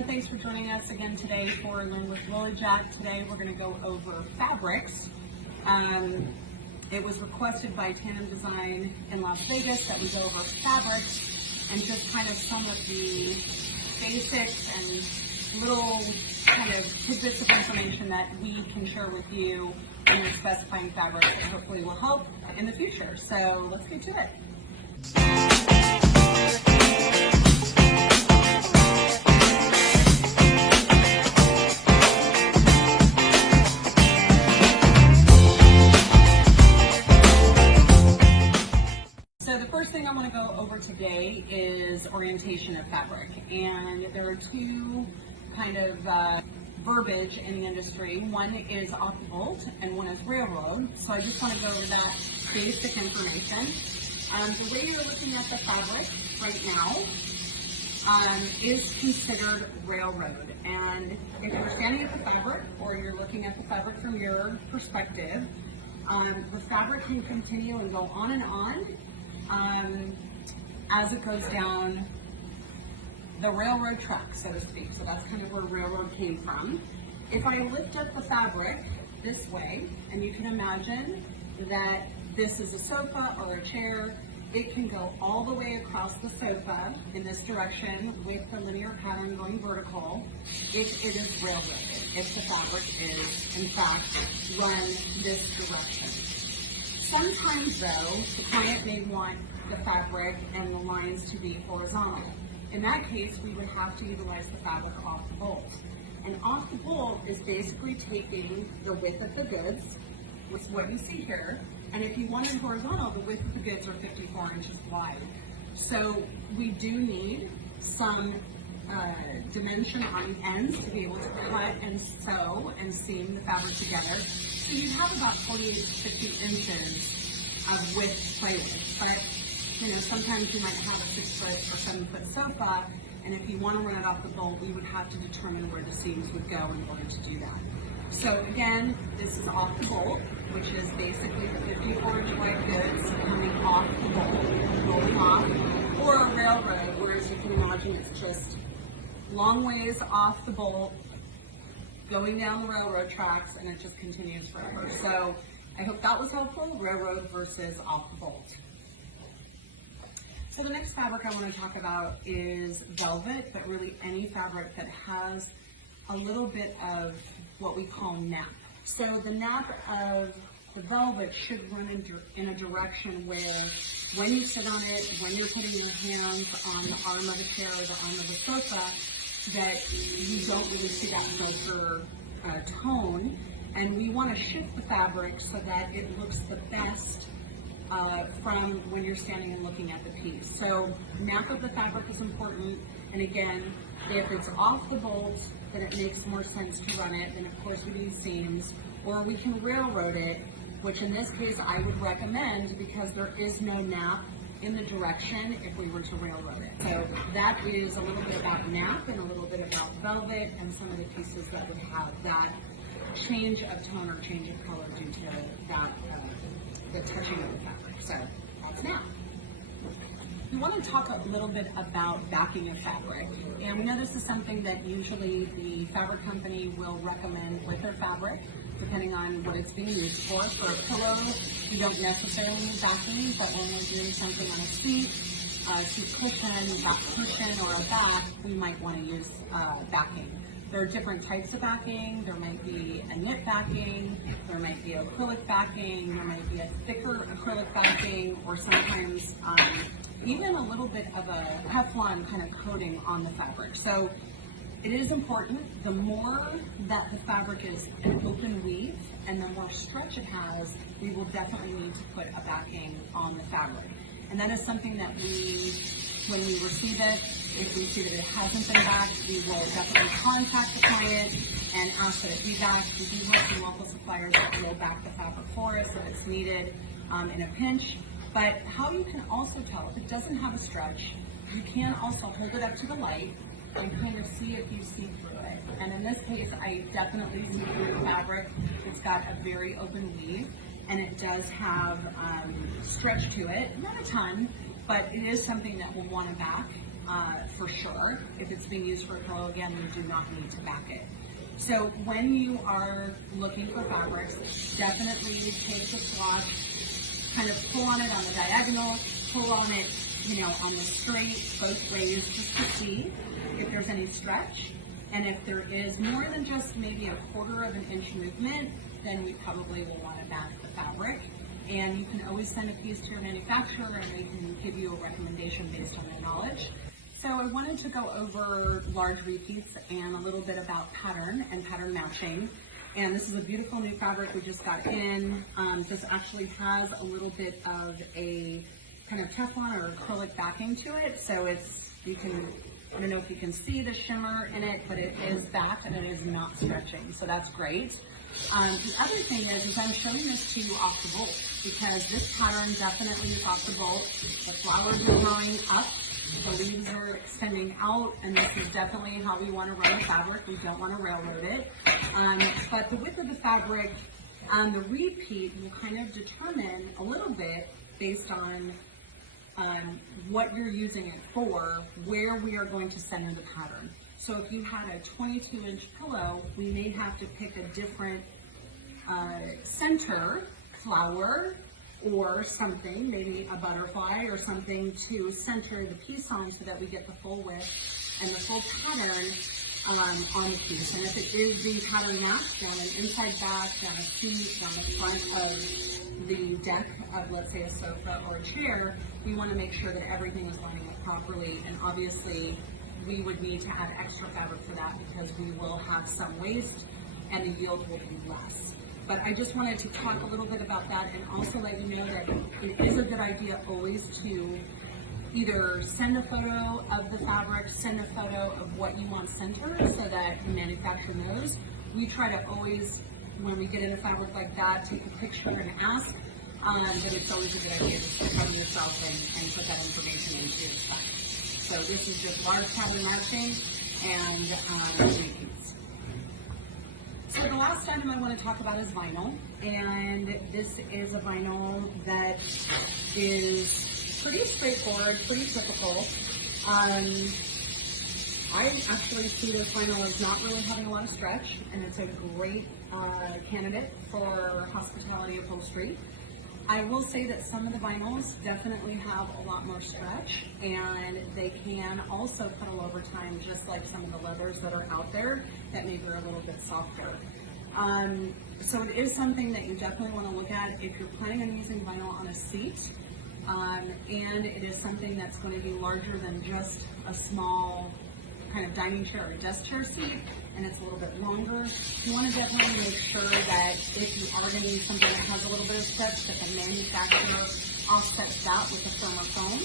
everyone, thanks for joining us again today for Learn with Lily Jack. Today we're going to go over fabrics. It was requested by Tandem Design in Las Vegas that we go over fabrics and just kind of some of the basics and little kind of tidbits of information that we can share with you when you're specifying fabrics that hopefully will help in the future. So let's get to it. So the first thing I want to go over today is orientation of fabric, and there are two kind of verbiage in the industry. One is off the bolt and one is railroad. So I just want to go over that basic information. The way you're looking at the fabric right now is considered railroad, and if you're standing at the fabric or you're looking at the fabric from your perspective, the fabric can continue and go on and on as it goes down the railroad track, so to speak. So that's kind of where railroad came from. If I lift up the fabric this way, and you can imagine that this is a sofa or a chair, it can go all the way across the sofa in this direction with the linear pattern going vertical if it is railroaded, if the fabric is in fact run this direction. Sometimes though, the client may want the fabric and the lines to be horizontal. In that case, we would have to utilize the fabric off the bolt. And off the bolt is basically taking the width of the goods, which is what you see here. And if you wanted horizontal, the width of the goods are 54 inches wide. So we do need some dimension on the ends to be able to cut and sew and seam the fabric together. So you'd have about 48 to 50 inches of width to play with. But sometimes you might have a 6 foot or 7 foot sofa, and if you want to run it off the bolt, we would have to determine where the seams would go in order to do that. So again, this is off the bolt, which is basically the 54-inch wide goods coming off the bolt, rolling off, or a railroad, whereas you can imagine it's just long ways off the bolt, going down the railroad tracks, and it just continues forever. So I hope that was helpful, railroad versus off the bolt. So the next fabric I want to talk about is velvet, but really any fabric that has a little bit of what we call nap. So the nap of the velvet should run in a direction where when you sit on it, when you're putting your hands on the arm of a chair or the arm of a sofa, that you don't really see that filter tone. And we want to shift the fabric so that it looks the best from when you're standing and looking at the piece. So nap of the fabric is important, and again, if it's off the bolt, then it makes more sense to run it, then of course we need seams, or we can railroad it, which in this case I would recommend because there is no nap in the direction if we were to railroad it. So that is a little bit about nap and a little bit about velvet and some of the pieces that would have that change of tone or change of color due to that the touching of the fabric. So that's nap. We want to talk a little bit about backing of fabric, and we know this is something that usually the fabric company will recommend with their fabric, depending on what it's being used for. For a pillow, you don't necessarily need backing, but when we're doing something on a seat cushion, back cushion, or a back, we might want to use backing. There are different types of backing. There might be a knit backing, there might be acrylic backing, there might be a thicker acrylic backing, or sometimes even a little bit of a Teflon kind of coating on the fabric. So it is important, the more that the fabric is an open weave and the more stretch it has, we will definitely need to put a backing on the fabric. And that is something that when we receive it, if we see that it hasn't been backed, we will definitely contact the client and ask that it be backed. We do have some local suppliers that will back the fabric for us if it's needed in a pinch. But how you can also tell if it doesn't have a stretch, you can also hold it up to the light and kind of see if you see through it. And in this case, I definitely see through the fabric. It's got a very open weave, and it does have stretch to it. Not a ton, but it is something that we'll want to back. for sure. If it's being used for a pillow, again, we do not need to back it. So when you are looking for fabrics, definitely take the swatch, kind of pull on it on the diagonal, pull on it, on the straight, both ways, just to see if there's any stretch. And if there is more than just maybe a 1/4 of an inch movement, then we probably will want to back the fabric. And you can always send a piece to your manufacturer and they can give you a recommendation based on their knowledge. So I wanted to go over large repeats and a little bit about pattern and pattern matching. And this is a beautiful new fabric we just got in. This actually has a little bit of a kind of Teflon or acrylic backing to it. So I don't know if you can see the shimmer in it, but it is backed and it is not stretching. So that's great. The other thing is I'm showing this to you off the bolt because this pattern definitely is off the bolt. The flowers are growing up, the leaves are extending out, and this is definitely how we want to run the fabric. We don't want to railroad it. But the width of the fabric on the repeat will kind of determine a little bit based on what you're using it for, where we are going to center the pattern. So if you had a 22-inch pillow, we may have to pick a different center flower or something, maybe a butterfly or something to center the piece on so that we get the full width and the full pattern on the piece. And if it is the pattern match down an inside back, down a seat, down the front of the deck of, let's say, a sofa or a chair, we want to make sure that everything is lining up properly. And obviously, we would need to add extra fabric for that because we will have some waste and the yield will be less. But I just wanted to talk a little bit about that and also let you know that it is a good idea always to either send a photo of the fabric, send a photo of what you want centered so that the manufacturer knows. We try to always, when we get in a fabric like that, take a picture and ask, but it's always a good idea just to cover yourself and put that information into your site. So this is just large pattern matching and repeats. So the last item I want to talk about is vinyl, and this is a vinyl that is pretty straightforward, pretty typical. I actually see this vinyl as not really having a lot of stretch, and it's a great candidate for hospitality upholstery. I will say that some of the vinyls definitely have a lot more stretch, and they can also cuddle over time, just like some of the leathers that are out there that maybe are a little bit softer. So it is something that you definitely want to look at if you're planning on using vinyl on a seat, and it is something that's going to be larger than just a small kind of dining chair or desk chair seat, and it's a little bit longer. You want to definitely make sure that if you are going to use something that has a little bit of stretch, that the manufacturer offsets that with a firmer foam.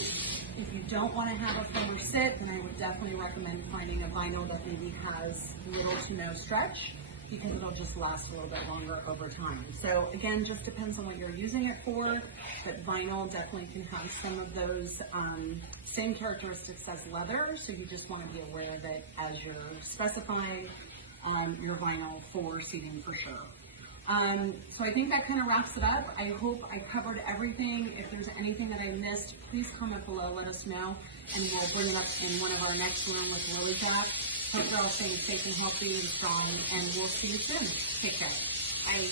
If you don't want to have a firmer sit, then I would definitely recommend finding a vinyl that maybe has little to no stretch, because it'll just last a little bit longer over time. So again, just depends on what you're using it for, but vinyl definitely can have some of those same characteristics as leather, so you just want to be aware of it as you're specifying your vinyl for seating for sure. So I think that kind of wraps it up. I hope I covered everything. If there's anything that I missed, please comment below, let us know, and we'll bring it up in one of our next room with Lily Jack. Hope you're all staying safe and healthy and strong, and we'll see you soon. Take care. Bye.